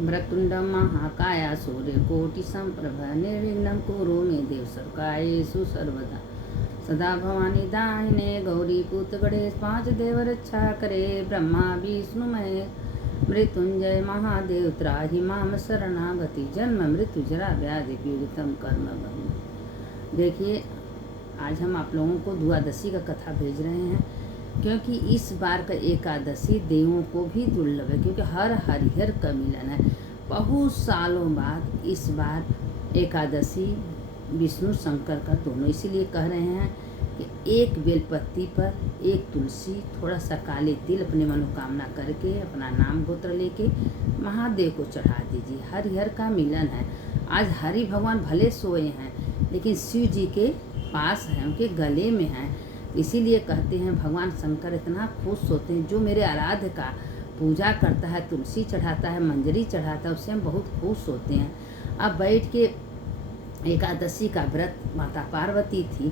वक्रतुण्डं महाकाय सूर्यकोटिसम्प्रभ निर्विघ्नं कुरु मे देव सर्वकार्येषु सर्वदा। सदा भवानी दाहिने गौरीपुत्र गणेश पांच देव रक्षा करे। ब्रह्मा विष्णु महेश मृत्युंजय महादेव त्राहि माम शरणागति। जन्म मृत्यु जरा व्याधि पीड़ितम कर्म बंधु। देखिए, आज हम आप लोगों को द्वादशी का कथा भेज रहे हैं, क्योंकि इस बार का एकादशी देवों को भी दुर्लभ है, क्योंकि हर हरिहर का मिलन है। बहुत सालों बाद इस बार एकादशी विष्णु शंकर का दोनों, इसीलिए कह रहे हैं कि एक बेलपत्ती पर एक तुलसी, थोड़ा सा काले तिल अपनी मनोकामना करके अपना नाम गोत्र लेके महादेव को चढ़ा दीजिए। हरिहर का मिलन है। आज हरि भगवान भले सोए हैं, लेकिन शिव जी के पास हैं, उनके गले में हैं। इसीलिए कहते हैं भगवान शंकर इतना खुश होते हैं। जो मेरे आराध्य का पूजा करता है, तुलसी चढ़ाता है, मंजरी चढ़ाता है, उससे हम बहुत खुश होते हैं। अब बैठ के एकादशी का व्रत माता पार्वती थी,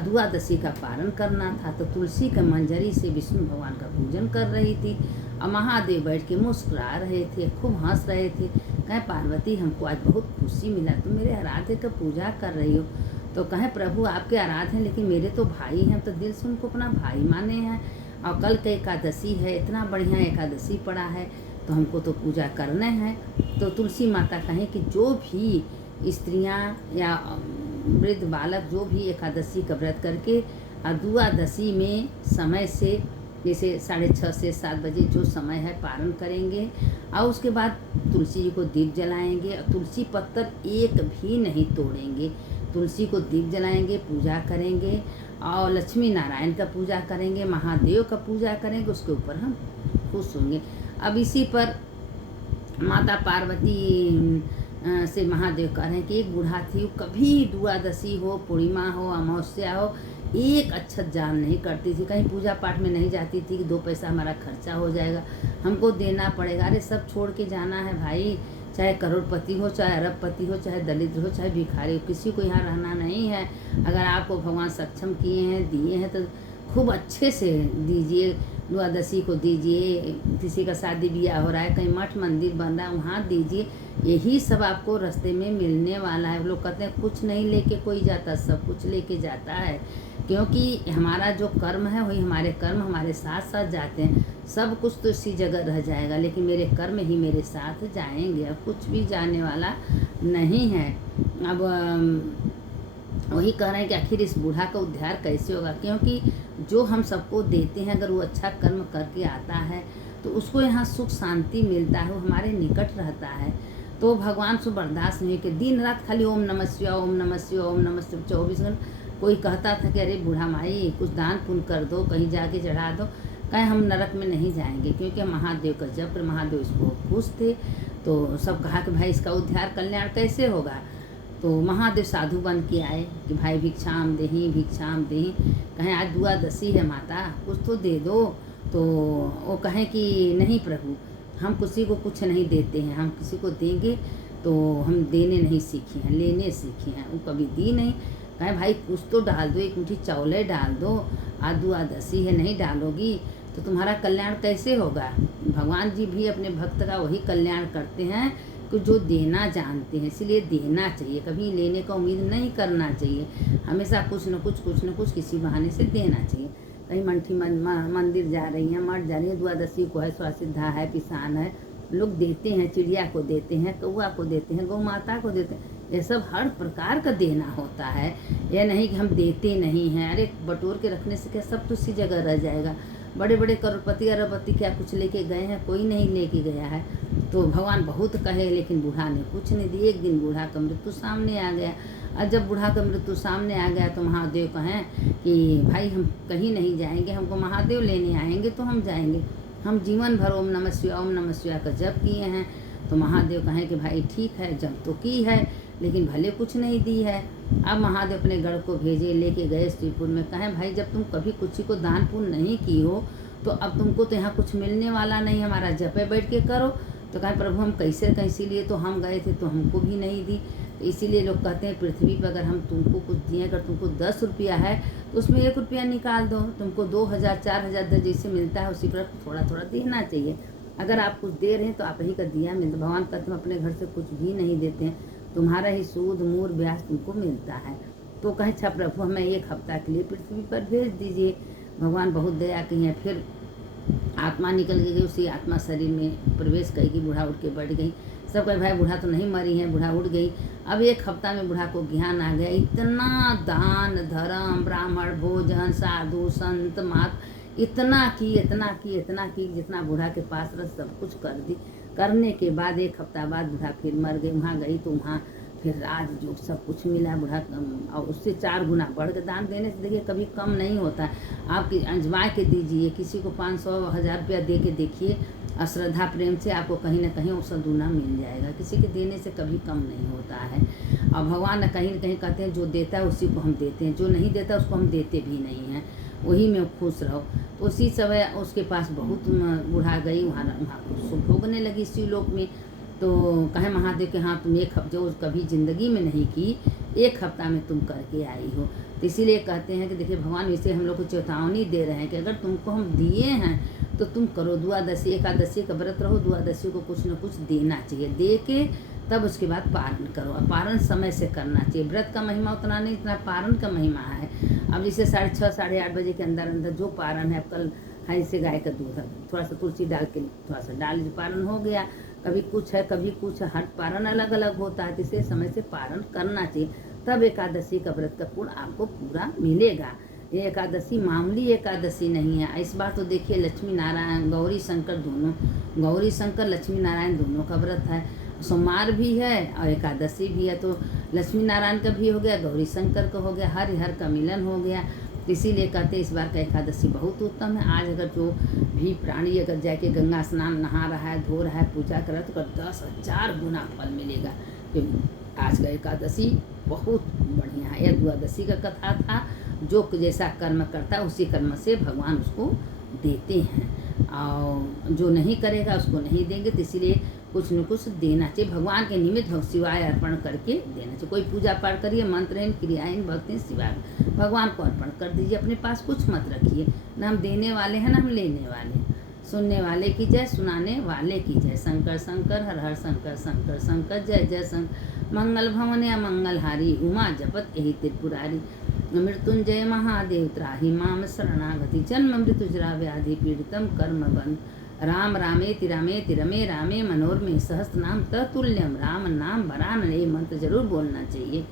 द्वादशी का पारण करना था, तो तुलसी का मंजरी से विष्णु भगवान का पूजन कर रही थी। और महादेव बैठ के मुस्कुरा रहे थे, खूब हंस रहे थे। कहें पार्वती, हमको आज बहुत खुशी मिला, तुम मेरे आराध्य का पूजा कर रही हो। तो कहें प्रभु, आपके आराध्य हैं, लेकिन मेरे तो भाई हैं, तो दिल से उनको अपना भाई माने हैं। और कल का एकादशी है, इतना बढ़िया एकादशी पड़ा है, तो हमको तो पूजा करना है। तो तुलसी माता कहें कि जो भी स्त्रियां या वृद्ध बालक जो भी एकादशी का व्रत करके द्वादशी में समय से, जैसे 6:30 से 7 बजे जो समय है, पारण करेंगे। और उसके बाद तुलसी जी को दीप जलाएंगे, और तुलसी पत्तर एक भी नहीं तोड़ेंगे। तुलसी को दीप जलाएंगे, पूजा करेंगे, और लक्ष्मी नारायण का पूजा करेंगे, महादेव का पूजा करेंगे। उसके ऊपर हम खुश होंगे। अब इसी पर माता पार्वती से महादेव कह रहे हैं कि एक बूढ़ा थी, कभी द्वादशी हो, पूर्णिमा हो, अमावस्या हो, एक अक्षत दान नहीं करती थी। कहीं पूजा पाठ में नहीं जाती थी कि 2 पैसा हमारा खर्चा हो जाएगा, हमको देना पड़ेगा। अरे सब छोड़ के जाना है भाई, चाहे करोड़पति हो, चाहे अरबपति हो, चाहे दलित हो, चाहे भिखारी हो, किसी को यहाँ रहना नहीं है। अगर आपको भगवान सक्षम किए हैं, दिए हैं, तो खूब अच्छे से दीजिए, द्वादशी को दीजिए। किसी का शादी ब्याह हो रहा है, कहीं मठ मंदिर बन रहा है, वहाँ दीजिए। यही सब आपको रास्ते में मिलने वाला है। लोग कहते हैं कुछ नहीं लेके कोई जाता, सब कुछ लेके जाता है, क्योंकि हमारा जो कर्म है वही हमारे कर्म हमारे साथ साथ जाते हैं। सब कुछ तो इसी जगह रह जाएगा, लेकिन मेरे कर्म ही मेरे साथ जाएंगे। अब कुछ भी जाने वाला नहीं है। अब वही कह रहे हैं कि आखिर इस बूढ़ा का उद्धार कैसे होगा, क्योंकि जो हम सबको देते हैं, अगर वो अच्छा कर्म करके आता है तो उसको यहाँ सुख शांति मिलता है, वो हमारे निकट रहता है। तो भगवान से बर्दाश्त नहीं कि दिन रात खाली ओम नमः शिवाय, ओम नमः शिवाय, ओम नमः शिवाय 24 घंटे। कोई कहता था कि अरे बूढ़ा माई कुछ दान पुण्य कर दो, कहीं जाके चढ़ा दो, कहीं हम नरक में नहीं जाएंगे, क्योंकि महादेव का जप, महादेव इसको खुश थे। तो सब कहा कि भाई इसका उद्धार कल्याण कैसे होगा। तो महादेव साधु बन के आए कि भाई भिक्षाम देही, भिक्षाम देही। कहें आज द्वादशी है माता, कुछ तो दे दो। तो वो कहें कि नहीं प्रभु, हम किसी को कुछ नहीं देते हैं, हम किसी को देंगे तो हम देने नहीं सीखे हैं, लेने सीखे हैं। वो कभी दी नहीं। कहें भाई कुछ तो डाल दो, एक मुट्ठी चावल डाल दो, आज द्वादशी है, नहीं डालोगी तो तुम्हारा कल्याण कैसे होगा। भगवान जी भी अपने भक्त का वही कल्याण करते हैं कि जो देना जानते हैं, इसलिए देना चाहिए, कभी लेने का उम्मीद नहीं करना चाहिए। हमेशा कुछ न कुछ किसी बहाने से देना चाहिए। कहीं मंठी मंदिर जा रही हैं, मठ जा रही हैं, द्वादशी को है, स्वासिद्धा है, पिसान है, लोग देते हैं, चिड़िया को देते हैं, कौआ को देते हैं, गौ माता को देते हैं। ये सब हर प्रकार का देना होता है, यह नहीं कि हम देते नहीं हैं। अरे बटोर के रखने से क्या सब तो उसी जगह रह जाएगा। बड़े बड़े करोड़पति अरबपति क्या कुछ लेके गए हैं, कोई नहीं लेके गया है। तो भगवान बहुत कहे, लेकिन बूढ़ा ने कुछ नहीं दिया। एक दिन बूढ़ा का मृत्यु सामने आ गया। और जब बूढ़ा का मृत्यु सामने आ गया तो महादेव कहें कि भाई हम कहीं नहीं जाएंगे, हमको महादेव लेने आएंगे तो हम जाएंगे। हम जीवन भर ओम नमः शिवाय का जप किए हैं। तो महादेव कहें कि भाई ठीक है, जप तो की है, लेकिन भले कुछ नहीं दी है। अब महादेव अपने गढ़ को भेजे, लेके गए श्रीपुर में। कहें भाई जब तुम कभी किसी को दान पुण्य नहीं की हो, तो अब तुमको तो यहाँ कुछ मिलने वाला नहीं, हमारा जपे बैठ के करो। तो कहें प्रभु हम कैसे कहें, इसीलिए तो हम गए थे, तो हमको भी नहीं दी। तो इसीलिए लोग कहते हैं पृथ्वी पर अगर हम तुमको कुछ दिए, अगर तुमको 10 रुपया है तो उसमें 1 रुपया निकाल दो, तुमको 2000 4000 जैसे मिलता है उसी पर थोड़ा थोड़ा देना चाहिए। अगर आप कुछ दे रहे हैं तो आप ही का दिया मिलता। भगवान कहते हैं अपने घर से कुछ भी नहीं देते हैं, तुम्हारा ही सूद मूर ब्याज तुमको मिलता है। तो कहे अच्छा प्रभु हमें 1 हफ्ता के लिए पृथ्वी पर भेज दीजिए। भगवान बहुत दया की हैं। फिर आत्मा निकल गई, उसी आत्मा शरीर में प्रवेश करेगी, बूढ़ा उठ के बैठ गई। सब कहे भाई बूढ़ा तो नहीं मरी है, बूढ़ा उठ गई। अब 1 हफ्ता में बूढ़ा को ज्ञान आ गया। इतना दान धर्म ब्राह्मण भोजन साधु संत मात इतना की जितना बूढ़ा के पास रह सब कुछ कर दी। करने के बाद 1 हफ्ता बाद बूढ़ा फिर मर गई। वहाँ गई तो वहाँ फिर राजयोग सब कुछ मिला। बूढ़ा और उससे 4 गुना बढ़ के दान देने से देखिए कभी कम नहीं होता है। आप आजमा के दीजिए, किसी को 500-1000 रुपया दे के देखिए, अश्रद्धा प्रेम से आपको कहीं ना कहीं उसका दूना मिल जाएगा। किसी के देने से कभी कम नहीं होता है। और भगवान कहीं न कहीं कहते हैं जो देता है उसी को हम देते हैं, जो नहीं देता उसको हम देते भी नहीं हैं, वही में खुश रहो। तो उसी समय उसके पास बहुत बूढ़ा गई, वहाँ सुख भोगने लगी इसी लोक में। तो कहे महादेव के हाँ तुम 1 हफ्ता जो कभी ज़िंदगी में नहीं की 1 हफ्ता में तुम करके आई हो। तो इसीलिए कहते हैं कि देखिए भगवान वैसे हम लोग को चेतावनी दे रहे हैं कि अगर तुमको हम दिए हैं तो तुम करो। द्वादशी एकादशी का व्रत रहो, द्वादशी को कुछ न कुछ देना चाहिए, दे के तब उसके बाद पारण करो। और पारण समय से करना चाहिए। व्रत का महिमा उतना नहीं, इतना पारण का महिमा है। अब जैसे 6:30 साढ़े 8 बजे के अंदर जो पारण है, कल है जैसे गाय का दूध थोड़ा सा तुलसी डाल के थोड़ा सा डाल पारण हो गया। कभी कुछ है कभी कुछ, हर पारण अलग अलग होता है। इसे समय से पारण करना चाहिए, तब एकादशी का व्रत का पुण्य आपको पूरा मिलेगा। ये एकादशी मामूली एकादशी नहीं है। इस बार तो देखिए लक्ष्मी नारायण गौरी शंकर दोनों, गौरी शंकर लक्ष्मी नारायण दोनों का व्रत है। सोमवार भी है और एकादशी भी है। तो लक्ष्मी नारायण का भी हो गया, गौरी शंकर का हो गया, हर का मिलन हो गया। इसीलिए कहते इस बार का एकादशी बहुत उत्तम है। आज अगर जो भी प्राणी अगर जाके गंगा स्नान नहा रहा है, धो रहा है, पूजा कर रहा है तो 10,000 गुना फल मिलेगा। क्योंकि आज का एकादशी बहुत बढ़िया है। यह द्वादशी का कथा था, जो जैसा कर्म करता है उसी कर्म से भगवान उसको देते हैं, और जो नहीं करेगा उसको नहीं देंगे। तो इसीलिए कुछ न कुछ देना चाहिए। भगवान के निमित्त शिवाय अर्पण करके देना चाहिए। कोई पूजा पाठ करिए, मंत्रहीन क्रियाहीन भक्ति शिवाय भगवान को अर्पण कर दीजिए। अपने पास कुछ मत रखिए। न हम देने वाले हैं न हम लेने वाले हैं। सुनने वाले की जय, सुनाने वाले की जय। शंकर शंकर हर हर शंकर शंकर शंकर जय जय शंकर। मंगल भवन या मंगलहारी उमा जपत यही त्रिपुरारी। मृत्युंजय महादेव त्राहि माम शरणागति। जन्म मृत्युजरा व्याधि पीड़ितम कर्म बंध। राम रामेति रमेति रमे रामे मनोरमे सहस्रनाम ततुल्यम। राम नाम वरानने मंत्र जरूर बोलना चाहिए।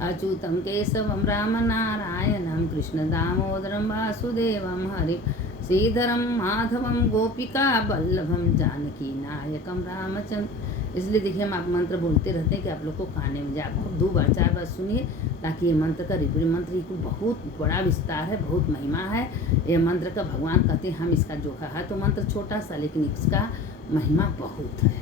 अच्युतम केशवम राम नारायणम कृष्ण दामोदरम वासुदेवम हरि श्रीधरम माधवम गोपिका वल्लभम जानकी नायकम रामचंद्र। इसलिए देखिए हम आप मंत्र बोलते रहते हैं कि आप लोग को काने में जाए। आप 2 बार 4 बार सुनिए ताकि ये मंत्र का रिपीट, मंत्र की बहुत बड़ा विस्तार है, बहुत महिमा है। ये मंत्र का भगवान कहते हैं हम इसका जो है तो मंत्र छोटा सा लेकिन इसका महिमा बहुत है।